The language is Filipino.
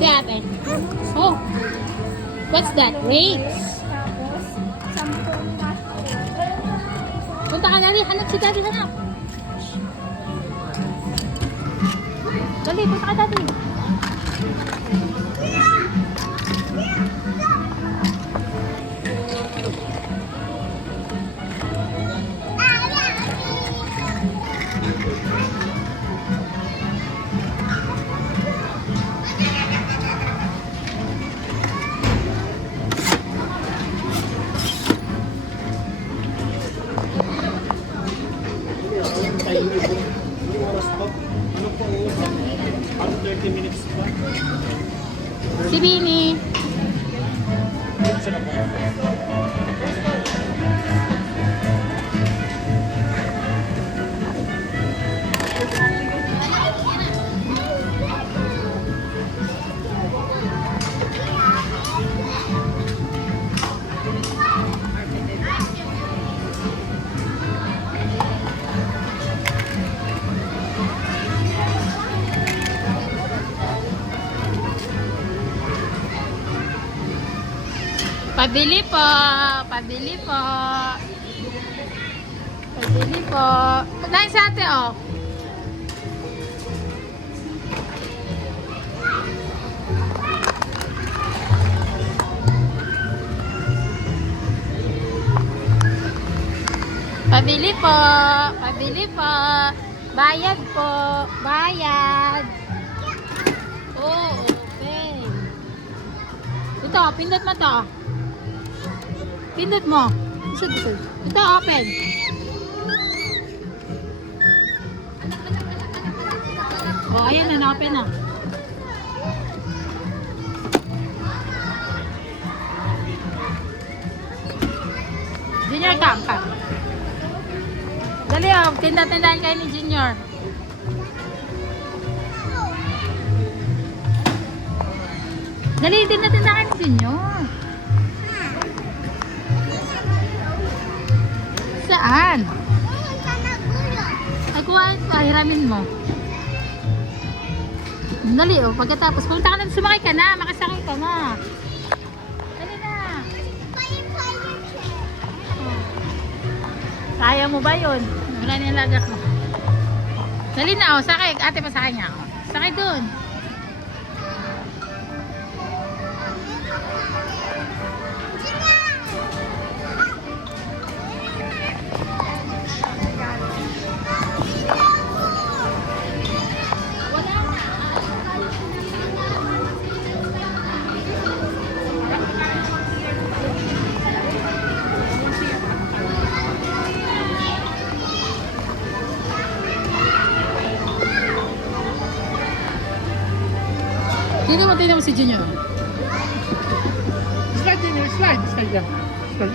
Si ate. Oh. What's that? Grapes. Tapos, 10 pastel. Punta ka na rin. Hanap si daddy. Hanap. Dali, punta ka daddy. Ano po? 30 minutes pa. Si Bini. Saan na po? Pabili po. Pabili po. Pabili po. Dahil sa ate, oh. Pabili po. Pabili po. Bayad po. Bayad. Oh, okay. Ito, pindot mo to. Pindot mo. Ito, open. Oh, ayan na, open na. Junior, come. Dali, oh. Tinda-tindahan kayo ni Junior. Dali, tinda-tindahan ni Junior. Saan? Ay, kuha, hiramin mo. Dali, oh. Pagkatapos, pumunta ka na, sumakay ka na. Makasakay ka na. Dali na. Oh. Kaya mo ba yun? Wala na yung lagak mo. Dali na, oh. Sakay. Ate, pasakay nga. Oh. Sakay dun. Tingnan mo si Junior. Slide din, slide. Slide lang. Slide.